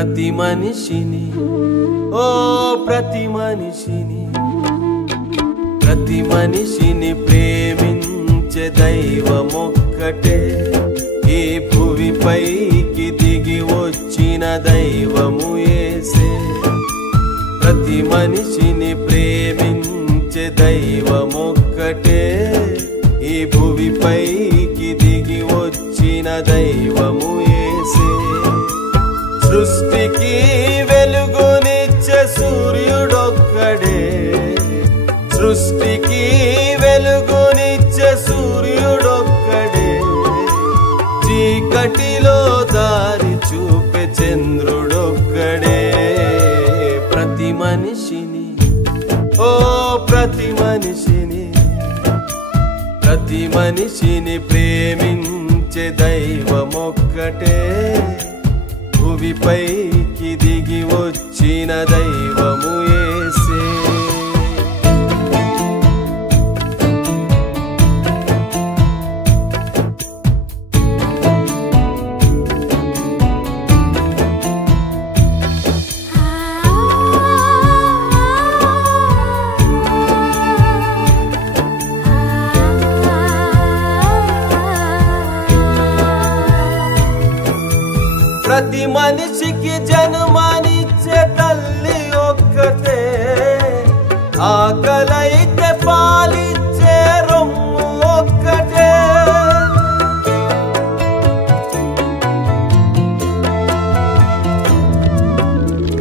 ప్రతి మనిషిని ఓ ప్రతి మనిషిని ప్రేమించే దైవమొక్కటే ఈ భువిపైకి దిగి వచ్చిన దైవము యేసే ప్రతి మనిషిని ప్రేమించే దైవమొక్కటే ఈ భువిపైకి దిగి వచ్చిన దైవము యేసే సృష్టికి వెలుగునిచ్చే సూర్యుడొక్కడే సృష్టికి వెలుగునిచ్చే సూర్యుడొక్కడే చీకటిలో దారి చూపే చంద్రుడొక్కడే ప్రతి మనిషిని ఓ ప్రతి మనిషిని ప్రేమించే దైవమొక్కటే భువిపైకి దిగి వచ్చిన దైవము యేసే ప్రతి మనిషికి జన్మనిచ్చే తల్లి ఒక్కటే ఆకలైతే పాలిచ్చే రొమ్ము ఒక్కటే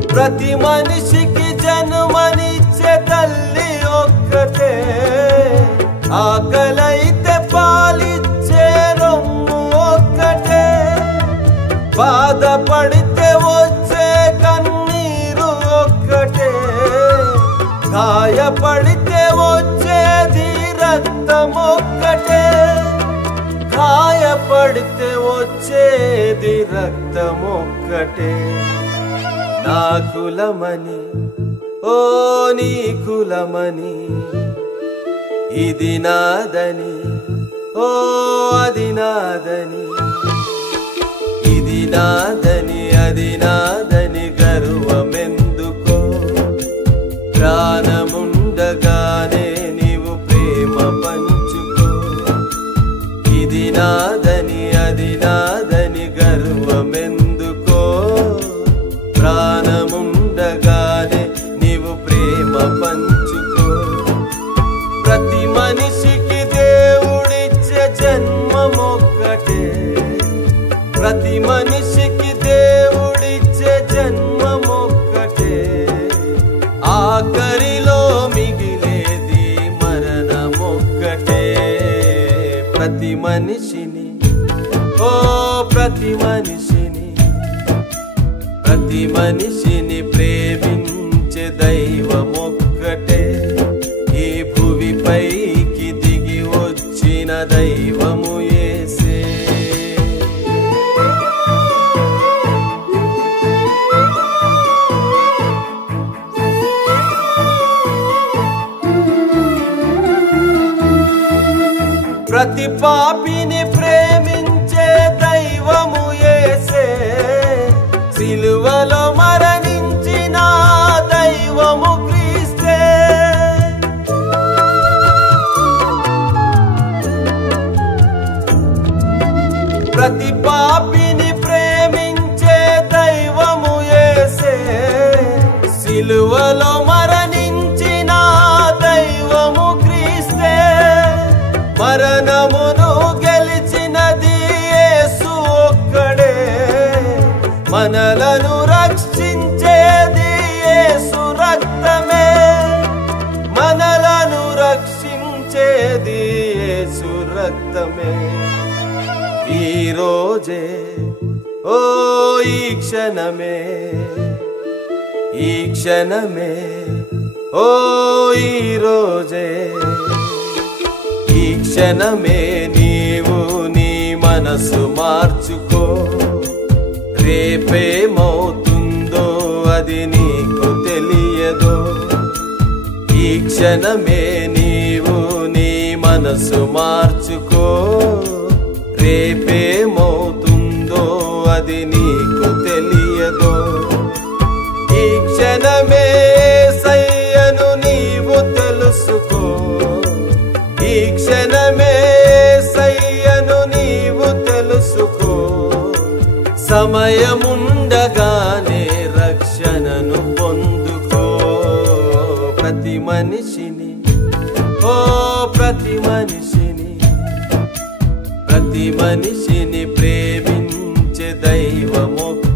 ప్రతి మనిషికి జన్మనిచ్చే తల్లి ఒక్కటే ఆకలైతే పాలిచ్చే రొమ్ము ఒక్కటే బాధపడితే వచ్చే కన్నీరు ఒక్కటే గాయపడితే వచ్చేది రక్తమొక్కటే గాయపడితే వచ్చేది రక్తమొక్కటే నా కులమని ఓ నీ కులమని ఇది నాదని ఓ అది నాదని ఇది నాదని అది నాదని గర్వమెందుకో ప్రాణముండగానే నీవు ప్రేమ పంచుకో ఇది నాదని అది నాదని గర్వమెందుకో ప్రాణముండగానే నీవు ప్రేమ పంచుకో ప్రతి మనిషికి దేవుడిచ్చే జన్మమొక్కటే ప్రతి మనిషికి దేవుడిచ్చే జన్మమొక్కటే ఆఖరిలో మిగిలేది మరణమొక్కటే ప్రతి మనిషిని ఓ ప్రతి మనిషిని ప్రేమించే దైవమొక్కటే ఈ భువిపైకి దిగి వచ్చిన దైవము యేసే ప్రతి పాపిని ప్రేమించే దైవము యేసే సిలువలో మరణించిన దైవము క్రీస్తే ప్రతి పాపిని ప్రేమించే దైవము యేసే సిలువలో మరణించిన దైవము క్రీస్తే మరణమును గెలిచినది యేసు ఒక్కడే మనలను రక్షించేది యేసు రక్తమే మనలను రక్షించేది యేసు రక్తమే ఈ రోజే ఓ ఈ క్షణమే ఓ ఈ రోజే ఈ క్షణమే నీవు నీ మనసు మార్చుకో రేపేమవుతుందో అది నీకు తెలియదో ఈ క్షణమే నీవు నీ మనసు మార్చుకో రేపేమవుతుందో అది నీకు తెలియదో సమయముండగానే రక్షణను పొందుకో. ప్రతి మనిషిని ప్రతి మనిషిని ప్రేమించే దైవమొక్కడే.